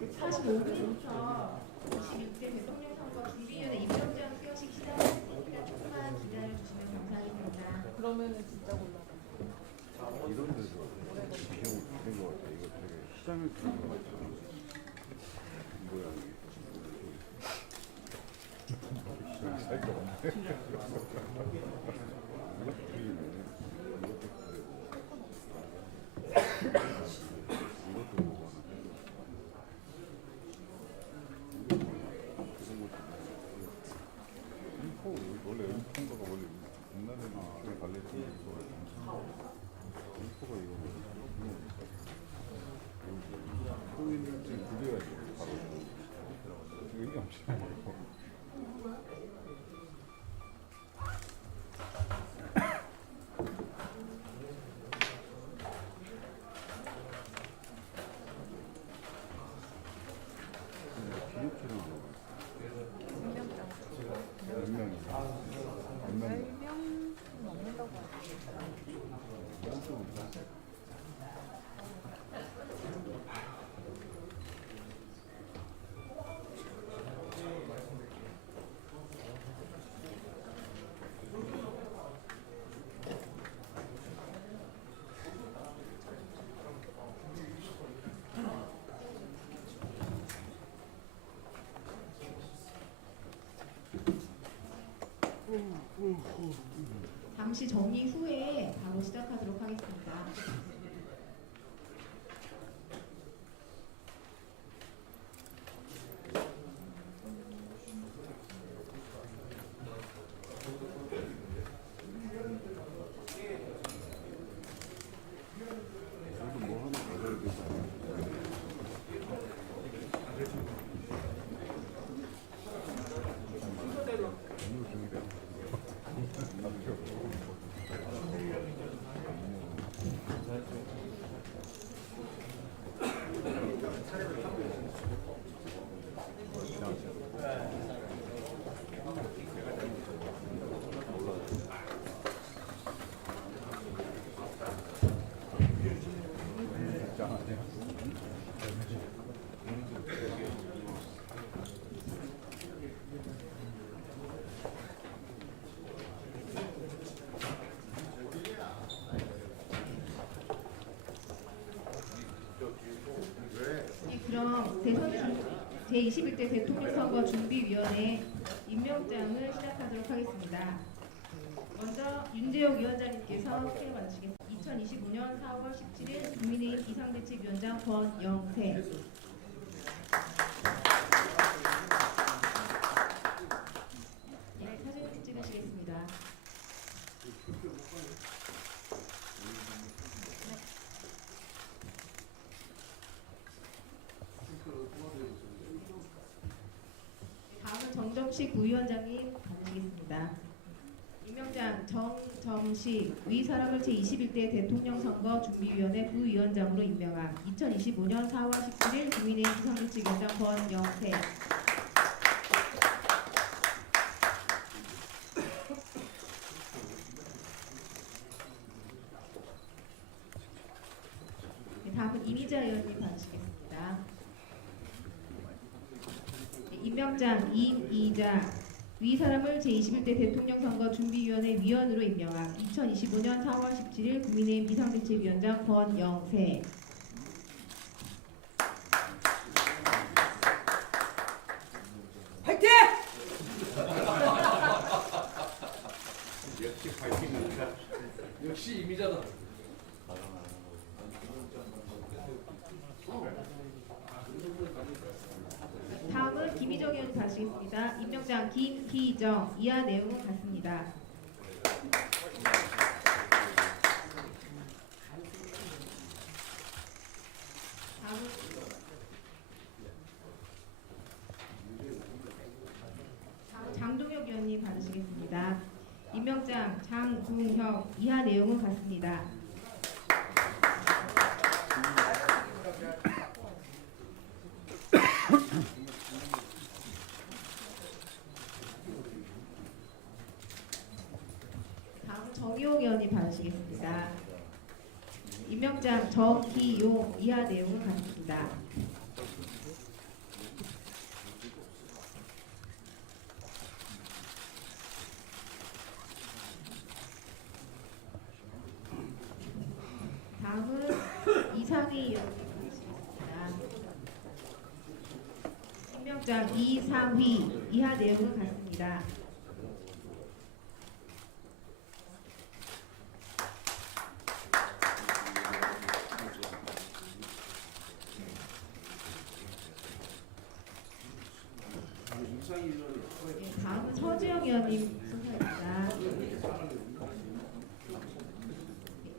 45분부터 26대 대통령 선거 준비위원회 임명장 수여식 시작하겠습니다. 조금만 기다려 주시면 감사하겠습니다. 이거 틀리네. 이것도 그래. 이것도 뭐가 하나. 인포 원래 인포가 원래 옛날에는 그냥 달랬던 거 인포가 이거 코인을 지금 굴려야지 바로 이거 이게 없잖아 이거 기획처럼 임명장. 몇 명이 몇 명이 10명 넘는다고 하죠. 잠시 정리 후에 바로 시작하도록 하겠습니다. 그래도 뭐 하나 가져야 되지 않을까? 이거 중이래. 짱 아니야? 네, 그럼 대선 제21대 대통령 선거 준비위원회 임명장을 시작하도록 하겠습니다. 먼저 윤재욱 위원장님께서 수여 받으시겠습니다. 2025년 4월 17일 국민의힘 비상대책위원장 권영세. 네, 사진 찍으시겠습니다. 정정식 부위원장님 받으시겠습니다. 임명장 정정식 위 사람을 제21대 대통령 선거 준비위원회 부위원장으로 임명한 2025년 4월 17일 국민의힘 비상대책위원장 권영세. 네, 다음은 이미자 의원님 받으시겠습니다. 네, 임명장 임이자 위 사람을 제21대 대통령 선거 준비위원회 위원으로 임명한 2025년 4월 17일 국민의힘 비상대책위원장 권영세. 화이팅! 역시 이미자다. 다음은 김희정 의원님 받으시겠습니다. 임명장 김희정 이하 내용은 같습니다. 다음은 장동혁 의원님 받으시겠습니다. 임명장 장동혁 이하 내용은 같습니다. 저기요 이하 내용을 갖습니다. 다음은 이상의 이야기입니다. 신명장 2, 3위 이하 내용을 갖습니다. 서지영 의원님. 예,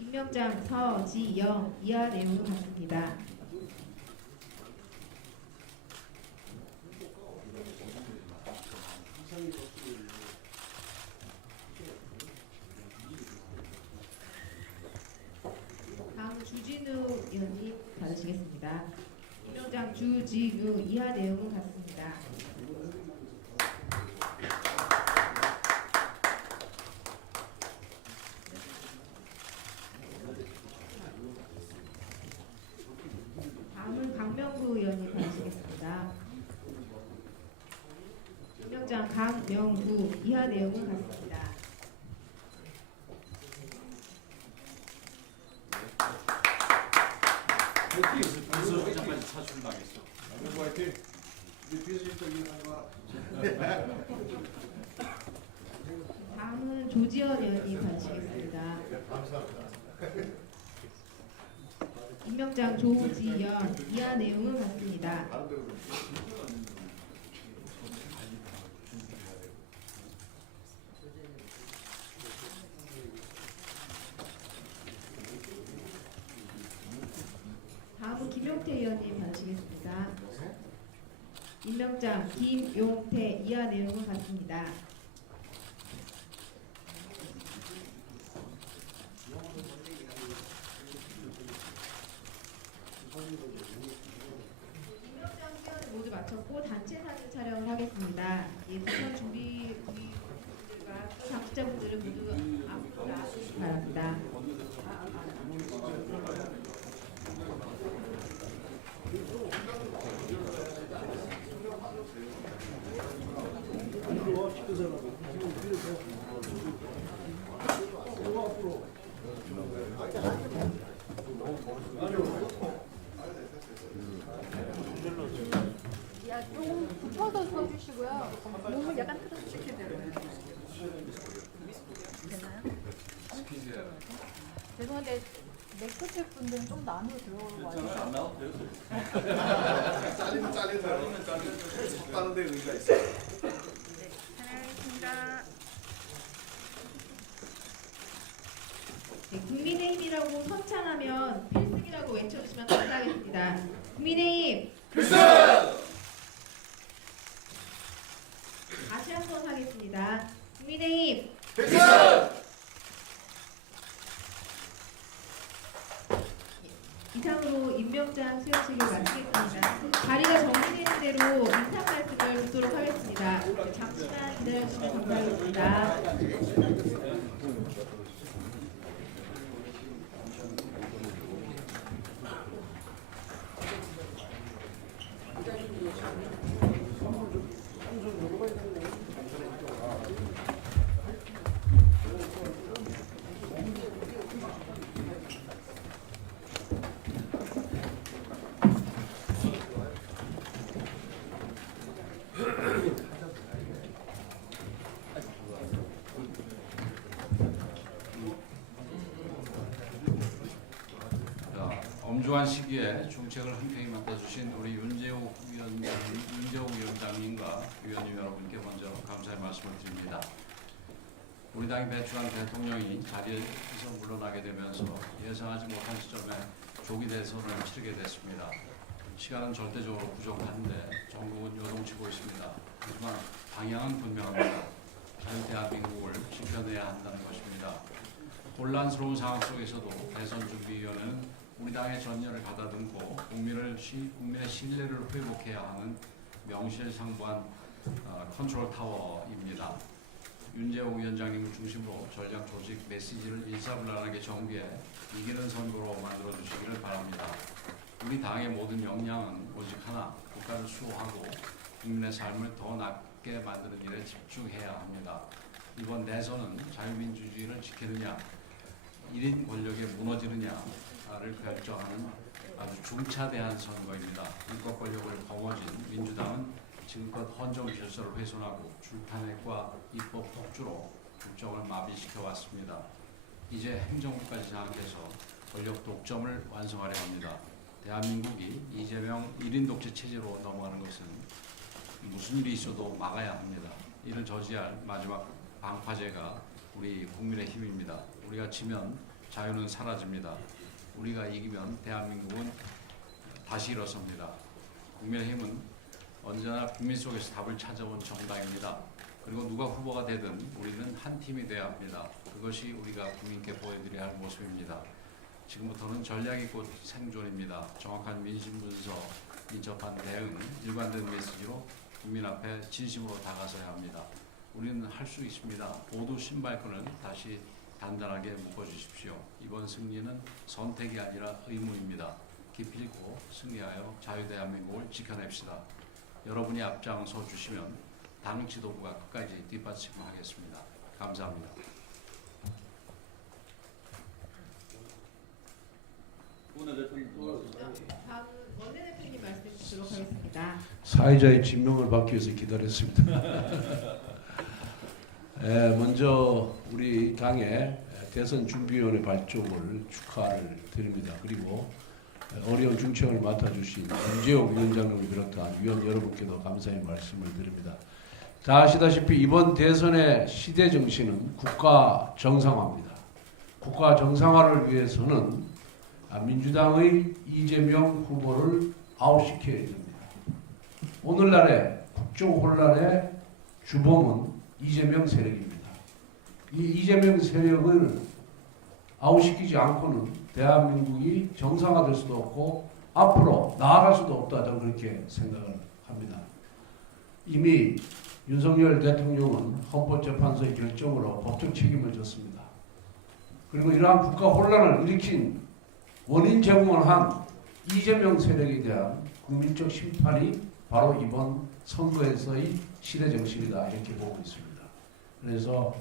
임명장 서지영 이하 내용은 같습니다. 다음 주진우 의원님 받으시겠습니다. 임명장 주진우 이하 내용은 같습니다. 다음은 강명구 의원님 받으시겠습니다. 임명장 강명구 이하 내용은 같습니다. 비서실장까지 차출당했어. 다음은 조지현 의원님 받으시겠습니다. 임명장 조지현 이하 내용은 같습니다. 다음은 김용태 의원님 받으시겠습니다. 임명장 김용태 이하 내용은 같습니다. 임명장 시간을 모두 마쳤고 단체 사진 촬영을 하겠습니다. 예, 부천 준비 분들과 장치자분들은 모두 앞으로 나와주시기 바랍니다. 야, 조금 붙어서 서주시고요. 몸을 약간 틀어주시면 되나요? 죄송한데 네크트 분들은 좀 안으로 들어오고 와주세요. 안 나와도 돼요. 잘리면 잘리면 잘리면 데 의미가 있어. 네, 하겠습니다. 네, 국민의힘이라고 선창하면 필승이라고 외쳐주시면 감사하겠습니다. 국민의힘 필승! 다시 한 번 하겠습니다. 국민의힘 필승! 이상으로 임명장 수여식을 마치겠습니다. 자리가 정리되는 대로 인사 말씀을 듣도록 하겠습니다. 잠시만 기다려주시면 감사하겠습니다. 자, 엄중한 시기에 중책을 흔쾌히 맡아주신 우리 윤재욱 위원장, 윤재욱 위원장님과 위원님 여러분께 먼저 감사의 말씀을 드립니다. 우리 당이 배출한 대통령이 자리에서 물러나게 되면서 예상하지 못한 시점에 조기 대선을 치르게 됐습니다. 시간은 절대적으로 부족한데 전국은 요동치고 있습니다. 하지만 방향은 분명합니다. 자유 대한민국을 지켜내야 한다는 것입니다. 혼란스러운 상황 속에서도 대선 준비위원회는 우리 당의 전열을 가다듬고 국민을 시, 국민의 신뢰를 회복해야 하는 명실상부한 어, 컨트롤 타워입니다. 윤재호 위원장님을 중심으로 전략 조직 메시지를 일사불란하게 정비해 이기는 선거로 만들어 주시기를 바랍니다. 우리 당의 모든 역량은 오직 하나, 국가를 수호하고 국민의 삶을 더 낫게 만드는 일에 집중해야 합니다. 이번 대선은 자유민주주의를 지키느냐, 1인 권력에 무너지느냐 를 결정하는 아주 중차대한 선거입니다. 불법 권력을 거머쥔 민주당은 지금껏 헌정 질서를 훼손하고 줄탄핵과 입법 독주로 국정을 마비시켜 왔습니다. 이제 행정부까지 장악해서 권력 독점을 완성하려 합니다. 대한민국이 이재명 1인 독재 체제로 넘어가는 것은 무슨 일이 있어도 막아야 합니다. 이를 저지할 마지막 방파제가 우리 국민의 힘입니다. 우리가 지면 자유는 사라집니다. 우리가 이기면 대한민국은 다시 일어섭니다. 국민의힘은 언제나 국민 속에서 답을 찾아온 정당입니다. 그리고 누가 후보가 되든 우리는 한 팀이 돼야 합니다. 그것이 우리가 국민께 보여드려야 할 모습입니다. 지금부터는 전략이 곧 생존입니다. 정확한 민심 분석, 민첩한 대응, 일관된 메시지로 국민 앞에 진심으로 다가서야 합니다. 우리는 할 수 있습니다. 모두 신발끈을 다시 단단하게 묶어주십시오. 이번 승리는 선택이 아니라 의무입니다. 기필코 승리하여 자유대한민국을 지켜냅시다. 여러분이 앞장서 주시면 당 지도부가 끝까지 뒷받침하겠습니다. 감사합니다. 원내대표님 말씀 듣도록 하겠습니다. 사회자의 진명을 받기 위해서 기다렸습니다. 에, 먼저 우리 당의 대선 준비위원회 발족을 축하를 드립니다. 그리고 어려운 중책을 맡아주신 윤재옥 위원장님을 비롯한 위원 여러분께도 감사의 말씀을 드립니다. 다 아시다시피 이번 대선의 시대 정신은 국가 정상화입니다. 국가 정상화를 위해서는 아, 민주당의 이재명 후보를 아웃시켜야 됩니다. 오늘날의 국정 혼란의 주범은 이재명 세력입니다. 이 이재명 세력을 아웃시키지 않고는 대한민국이 정상화될 수도 없고 앞으로 나아갈 수도 없다 저는 그렇게 생각을 합니다. 이미 윤석열 대통령은 헌법재판소의 결정으로 법적 책임을 졌습니다. 그리고 이러한 국가 혼란을 일으킨 원인 제공을 한 이재명 세력에 대한 국민적 심판이 바로 이번 선거에서의 시대 정신이다 이렇게 보고 있습니다. 그래서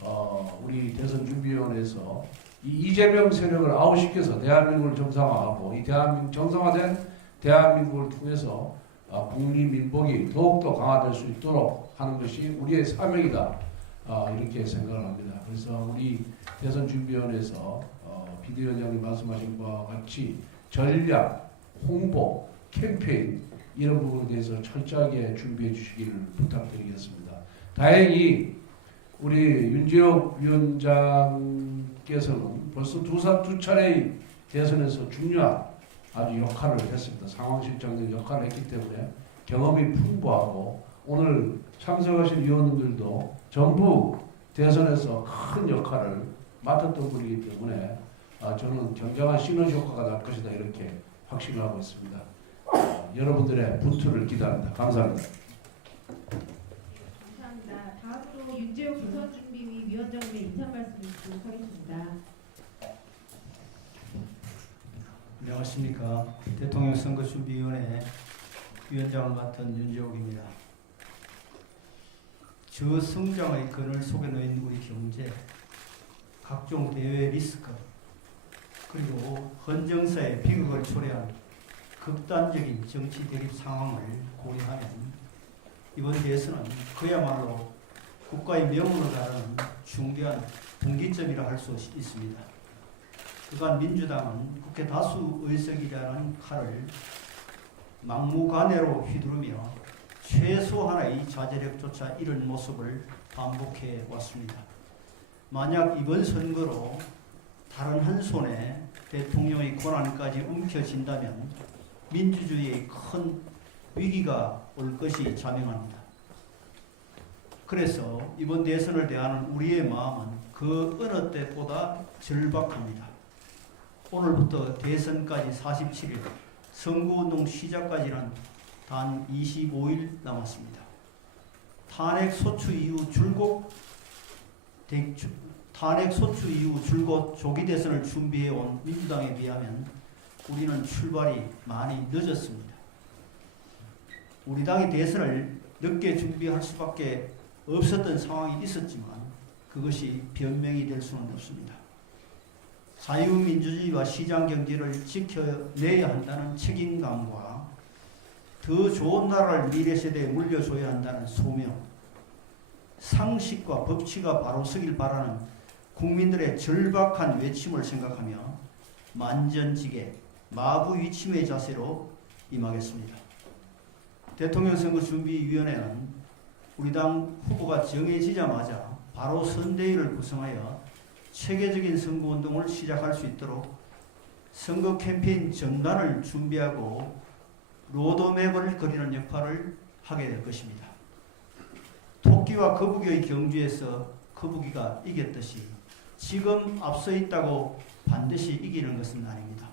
어, 우리 대선 준비위원회에서 이 이재명 세력을 아웃시켜서 대한민국을 정상화하고 이 대한민국 정상화된 대한민국을 통해서 어, 국민 민복이 더욱더 강화될 수 있도록 하는 것이 우리의 사명이다 어, 이렇게 생각을 합니다. 그래서 우리 대선 준비위원회에서 어, 비대위원장님 말씀하신 바와 같이 전략, 홍보, 캠페인 이런 부분에 대해서 철저하게 준비해 주시기를 부탁드리겠습니다. 다행히 우리 윤지혁 위원장께서는 벌써 두, 사, 두 차례의 대선에서 중요한 아주 역할을 했습니다. 상황실장의 역할을 했기 때문에 경험이 풍부하고 오늘 참석하신 위원님들도 전부 대선에서 큰 역할을 맡았던 분이기 때문에 아, 저는 굉장한 시너지 효과가 날 것이다 이렇게 확신을 하고 있습니다. 어, 여러분들의 분투를 기대합니다. 감사합니다. 감사합니다. 다음으로 윤재욱 위 위원장님의 인사 말씀 듣도록 하겠습니다. 안녕하십니까. 대통령 선거준비위원회 위원장을 맡은 윤재옥입니다. 저 성장의 근을 속에 놓인 우리 경제, 각종 대외 리스크, 그리고 헌정사의 비극을 초래한 극단적인 정치 대립 상황을 고려하면 이번 대선은 그야말로 국가의 명운을 다루는 중대한 분기점이라 할 수 있습니다. 그간 민주당은 국회 다수 의석이라는 칼을 막무가내로 휘두르며 최소한의 자제력조차 잃은 모습을 반복해 왔습니다. 만약 이번 선거로 다른 한 손에 대통령의 권한까지 움켜진다면 민주주의의 큰 위기가 올 것이 자명합니다. 그래서 이번 대선을 대하는 우리의 마음은 그 어느 때보다 절박합니다. 오늘부터 대선까지 47일, 선거운동 시작까지는 단 25일 남았습니다. 탄핵 소추 이후 줄곧 탄핵 소추 이후 줄곧 조기 대선을 준비해 온 민주당에 비하면 우리는 출발이 많이 늦었습니다. 우리 당이 대선을 늦게 준비할 수밖에 없었던 상황이 있었지만 그것이 변명이 될 수는 없습니다. 자유민주주의와 시장경제를 지켜내야 한다는 책임감과 더 좋은 나라를 미래 세대에 물려줘야 한다는 소명, 상식과 법치가 바로 서길 바라는 국민들의 절박한 외침을 생각하며 만전지게 마부위침의 자세로 임하겠습니다. 대통령 선거 준비위원회는 우리 당 후보가 정해지자마자 바로 선대위를 구성하여 체계적인 선거운동을 시작할 수 있도록 선거 캠페인 전단을 준비하고 로드맵을 그리는 역할을 하게 될 것입니다. 토끼와 거북이의 경주에서 거북이가 이겼듯이 지금 앞서 있다고 반드시 이기는 것은 아닙니다.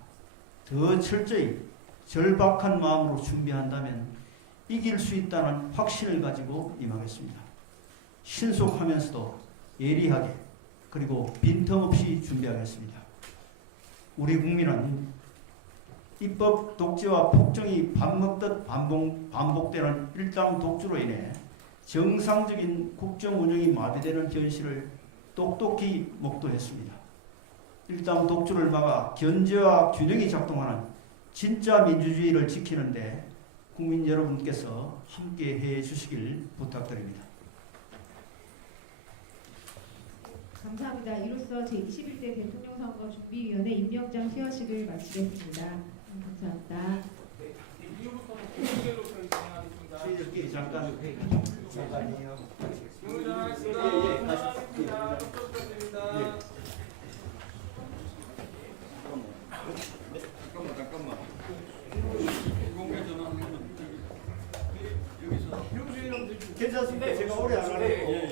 더 철저히 절박한 마음으로 준비한다면 이길 수 있다는 확신을 가지고 임하겠습니다. 신속하면서도 예리하게 그리고 빈틈없이 준비하겠습니다. 우리 국민은 입법 독재와 폭정이 밥 먹듯 반복, 반복되는 일당 독주로 인해 정상적인 국정 운영이 마비되는 현실을 똑똑히 목도했습니다. 일당 독주를 막아 견제와 균형이 작동하는 진짜 민주주의를 지키는데 국민 여러분께서 함께 해 주시길 부탁드립니다. 감사합니다. 이로써 제21대 대통령 선거 준비위원회 임명장 수여식을 마치겠습니다. 음, 감사합니다. 저희들끼리 잠깐. 잠깐만 잠깐만. 괜찮습니다. 제가 오래 안 하고